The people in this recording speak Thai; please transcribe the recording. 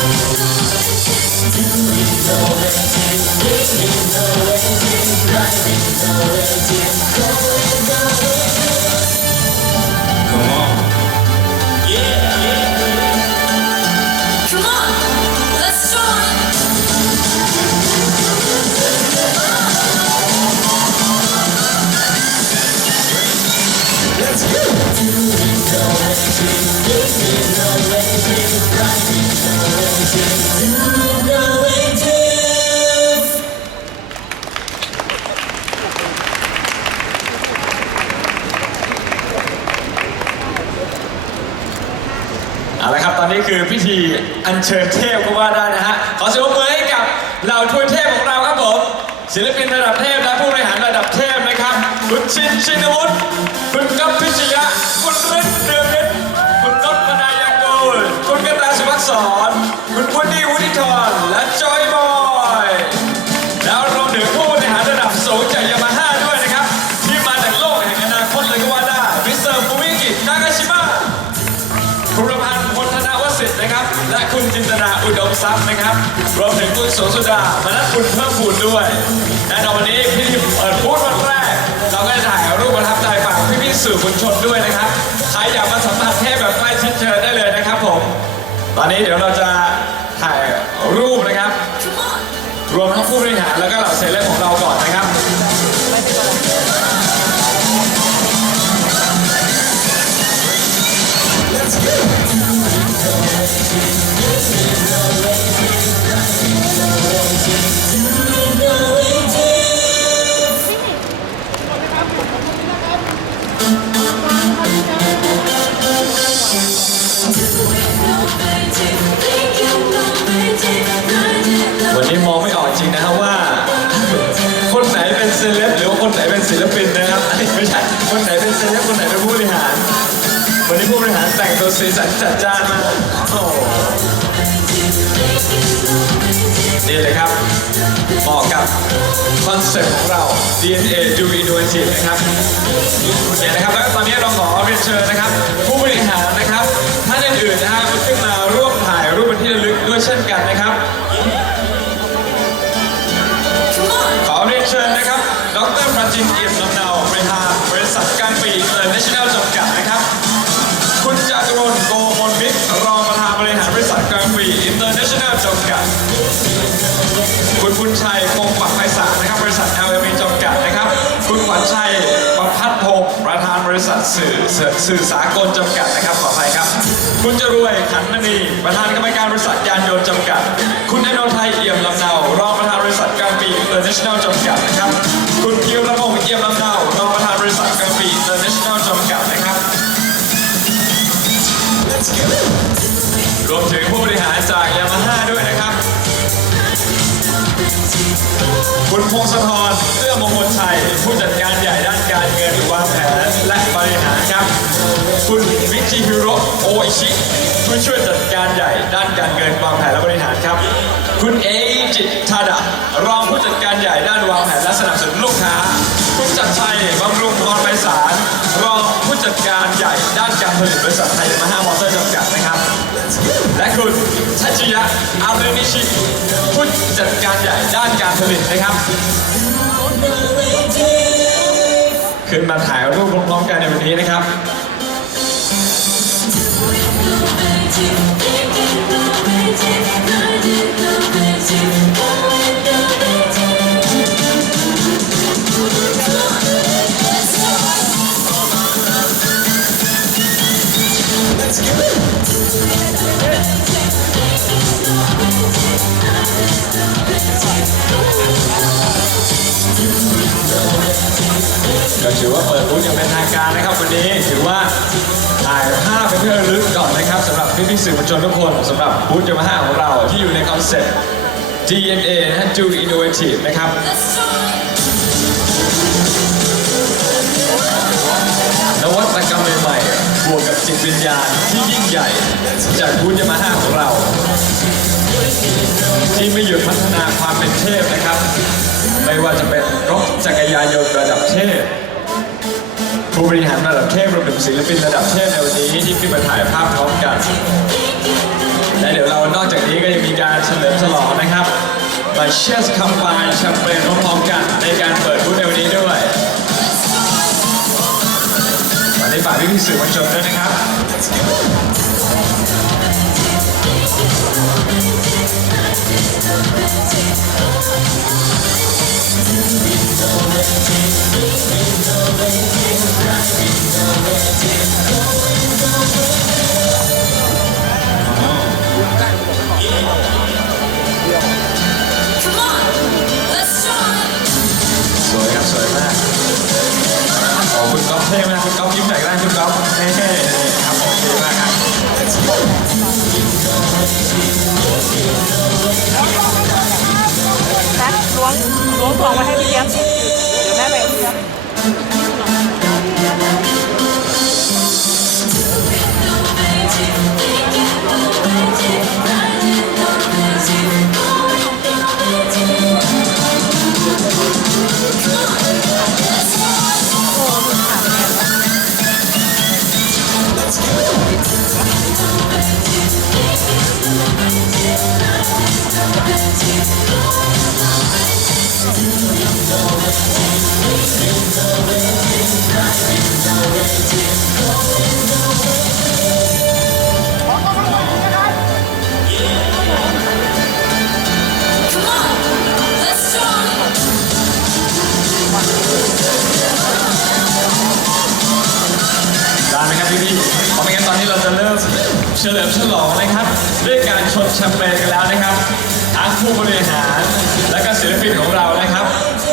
Bye. ตอนนี้คือพิธีอัญเชิญเทพก็ว่าได้นะฮะ ขอเสียงปรบมือให้กับเหล่าทวยเทพของเราครับผม ศิลปินระดับเทพและผู้บริหารระดับเทพนะครับ คุณชินชินวุฒิคุณกัปพิชยะ นะครับ รวมถึงคุณโสสุดามานัสคุณเพิ่มพูนด้วยแน่นอนวันนี้พี่เปิดพูดวันแรก เราก็จะถ่ายรูปประทับใจฝากพี่ๆสื่อมวลชนด้วยนะครับ ใครอยากมาสัมผัสเทพแบบใกล้ชิดเชิญได้เลยนะครับผม ตอนนี้เดี๋ยวเราจะถ่ายรูปนะครับ รวมทั้งผู้บริหารแล้วก็เหล่าเซเลบของเราก่อนนะครับ คนไหนเนเซเลบคนไหนเป็นผู้บริหาร วันนี้ผู้บริหารแต่งตัวสีสันจัดจ้านมากโอ้โหนี่เลยครับเหมาะกับคอนเซ็ปต์ของเรา DNA Do Innovative นะครับเนี่ยนะครับแล้วตอนนี้เราขอเรียนเชิญนะครับ ผู้บริหารนะครับท่านอื่นๆนะครับขึ้นมาร่วมถ่ายรูปเป็นที่ระลึกด้วยเช่นกันนะครับ ขอเรียนเชิญนะครับ ดรประจินเอี่ยมลำ คุชัยประพัฒน์พงศ์ประธานบริษัทสื่อสื่อสากลจำกัดนะครับขออภัยครับ คุณจรวยขันมณีประธานกรรมการบริษัทยานยนต์จำกัด คุณอนนท์ไทยเอี่ยมลำเนารองประธานบริษัทกลางปีอินเตอร์เนชั่นแนลจำกัดนะครับ คุณพิวระพงศ์เอี่ยมลำเนารองประธานบริษัทกลางปีอินเตอร์เนชั่นแนลจำกัดนะครับรวมถึงผู้บริหารจากยามาฮ่าด้วยนะครับ คุณพงศธรเอื้อมงคลชัยผู้จัดารเงินวางแผนและบริหารครับ คุณวิจิฮิโรโออิชิผู้ช่วยจัดการใหญ่ด้านการเงินวางแผนและบริหารครับ คุณเอจิตทาดะรองผู้จัดการใหญ่ด้านวางแผนและสนับสนุนลูกค้า คุณจัดชัยบำรุงพรไพศาลรองผู้จัดการใหญ่ด้านการผลิตบริษัทไทยมาฮ่ามอเตอร์จำกัดนะครับ และคุณทัชยะอาเรนิชิผู้จัดการใหญ่ด้านการผลิตนะครับ ขึ้นมาถ่ายรูปพร้อมๆกันในวันนี้นะครับ อว่าเปิดบูธอย่างเป็นทางการนะครับวันนี้ถือว่าถ่ายภาพเป็นที่ระลึกก่อนนะครับสำหรับพี่ๆสื่อมวลชนทุกคนสำหรับบูธยามาฮ่าของเราที่อยู่ในคอนเซ็ปต์ DNA นะฮะ Do Innovative นะครับ นวัตกรรมใหม่ๆ บวกกับจิตวิญญาณที่ยิ่งใหญ่ จากบูธยามาฮ่าของเรา ที่ไม่หยุดพัฒนาความเป็นเทพนะครับ ไม่ว่าจะเป็นรถจักรยานยนต์ระดับเทพ ผู้บริหารระดับเทพรวมถึงศิลปินระดับเทพในวันนี้ที่ขึ้นมาถ่ายภาพพร้อมกัน และเดี๋ยวเรานอกจากนี้ก็ยังมีการเฉลิมฉลองนะครับมาเชสคัมปายแชมเปญพร้อมๆกันในการเปิดบูธในวันนี้ด้วยวันนี้ฝากพี่ๆสื่อมวลชนด้วยนะครับ อ้คุณก๊อฟเท่มากคุณก๊ เฉลิมฉลองนะครับ ด้วยการชนแชมเปญกันแล้วนะครับทั้งผู้บริหารและก็ศิลปินของเรานะครับ